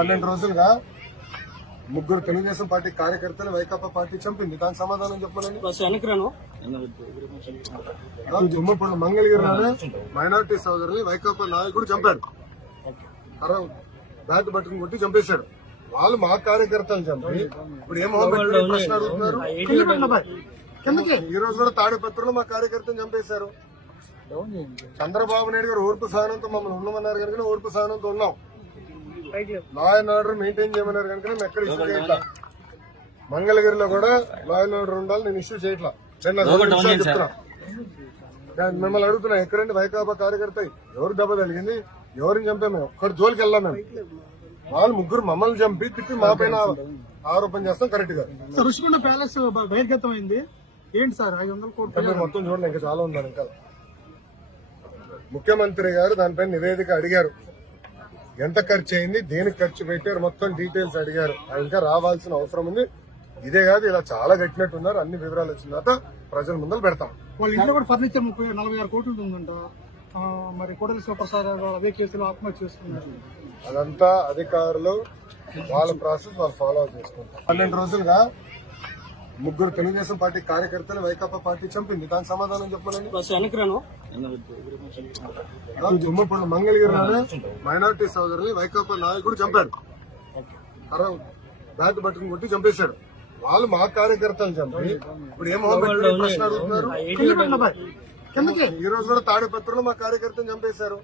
12 రోజులుగా ముగ్గురు తెలుగుదేశం పార్టీ కార్యకర్తలు వైకాపా పార్టీ చంపింది. దానికి సమాధానం చెప్పమని దుమ్మపూడి మంగళగిరిలోనే మైనార్టీ సోదరుని వైకాపా నాయకుడు చంపాడు. బ్యాట్ బట్టన్ కొట్టి చంపేశాడు. వాళ్ళు మా కార్యకర్తలు చంపి ఇప్పుడు ఏం ప్రశ్న అడుగుతున్నారు. ఈ రోజు కూడా తాడిపత్రులు మా కార్యకర్తలు చంపేశారు. చంద్రబాబు నాయుడు గారు ఓర్పు సహనంతో మమ్మల్ని ఉండమన్నారు కనుక ఓర్పు సహనంతో ఉన్నాం. లా అండ్ ఆర్డర్ మెయింటైన్ చేయమన్నారు కనుక మేము ఎక్కడ ఇష్యూ చేయట్లా. మంగళగిరిలో కూడా లా అండ్ ఆర్డర్ ఉండాలి, నేను ఇష్యూ చేయట్లా. చెప్తున్నా, మిమ్మల్ని అడుగుతున్నా, ఎక్కడండి వైకాపా కార్యకర్త ఎవరు దెబ్బ తగిలింది, ఎవరిని చంపా? మేము ఒక్కడి జోలికి వెళ్ళాం. మేము వాళ్ళు ముగ్గురు మమ్మల్ని చంపి తిప్పి మా పైన ఆరోపణ చేస్తాం. కరెక్ట్ గా రుషికొండ ప్యాలెస్ బహిర్గతమైంది. ఏంటి సార్ 500 కోట్లు? మీరు మొత్తం చూడండి, ఇంకా చాలా ఉందని. ఇంకా ముఖ్యమంత్రి గారు దానిపైన నివేదిక అడిగారు. ఎంత ఖర్చు అయింది, దేనికి ఖర్చు పెట్టారు, మొత్తం డీటెయిల్స్ అడిగారు. ఇంకా రావాల్సిన అవసరం ఉంది. ఇదే కాదు, ఇలా చాలా కట్టినట్టున్నారు. అన్ని వివరాలు వచ్చిన తర్వాత ప్రజల ముందర పెడతాం. వాళ్ళ ఇంట్లో కూడా ఫర్నిచర్ 46 కోట్లు ఉందంట. మరి కోడలి శివప్రసాద్ అదే కేసులో ఆత్మహత్య చేసుకున్నారు. అదంతా అధికారులు వాళ్ళ ప్రాసెస్ వాళ్ళు ఫాలో చేసుకుంటారు. 12 రోజులుగా ముగ్గురు తెలుగుదేశం పార్టీ కార్యకర్తలు వైకాపా పార్టీ చంపింది. దానికి సమాధానం చెప్పమని దుమ్మపూడి మంగళగిరిలోనే మైనార్టీ సోదరుని వైకాపా నాయకుడు చంపాడు. బ్యాట్ బట్టన్ కొట్టి చంపేశాడు. వాళ్ళు మా కార్యకర్తలు చంపి ఇప్పుడు ఏం ప్రశ్న అడుగుతున్నారు. ఈ రోజు కూడా తాడిపత్రులు మా కార్యకర్తలు చంపేశారు.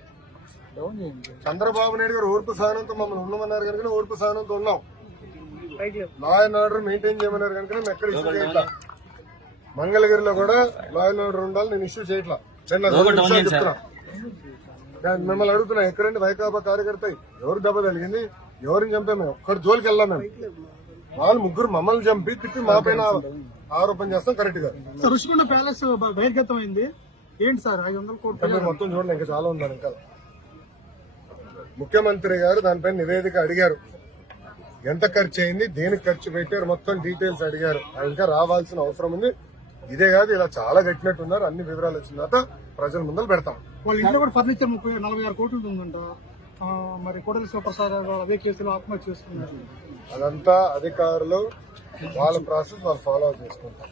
చంద్రబాబు నాయుడు గారు ఓర్పు సహనంతో మమ్మల్ని ఉండమన్నారు కనుక ఓర్పు సహనంతో ఉన్నాం. లా అండ్ ఆర్డర్ మెయింటైన్ చేయమన్నారు కనుక మేము ఎక్కడ ఇష్యూ చేయట్లా. మంగళగిరిలో కూడా లా అండ్ ఆర్డర్ ఉండాలి, నేను ఇష్యూ చేయట్లా. చెప్తున్నా, మిమ్మల్ని అడుగుతున్నా, ఎక్కడండి వైకాపా కార్యకర్త ఎవరు దెబ్బ తగిలింది, ఎవరిని చంపా? మేము ఒక్కడి జోలికి వెళ్ళాం. మేము వాళ్ళు ముగ్గురు మమ్మల్ని చంపి తిప్పి మా పైన ఆరోపణ చేస్తాం. కరెక్ట్ గా రుషికొండ ప్యాలెస్ బహిర్గతమైంది. ఏంటి సార్ 500 కోట్లు? మీరు మొత్తం చూడండి, ఇంకా చాలా ఉందని. ఇంకా ముఖ్యమంత్రి గారు దానిపైన నివేదిక అడిగారు. ఎంత ఖర్చు అయింది, దేనికి ఖర్చు పెట్టారు, మొత్తం డీటెయిల్స్ అడిగారు. ఇంకా రావాల్సిన అవసరం ఉంది. ఇదే కాదు, ఇలా చాలా కట్టినట్టున్నారు. అన్ని వివరాలు వచ్చిన తర్వాత ప్రజల ముందర పెడతాం. వాళ్ళ ఇంట్లో కూడా ఫర్నిచర్ 46 కోట్లు ఉందంట. మరి కోడలి శివప్రసాద్ అదే కేసులో ఆత్మహత్య చేసుకున్నారు. అదంతా అధికారులు వాళ్ళ ప్రాసెస్ వాళ్ళు ఫాలో చేసుకుంటారు.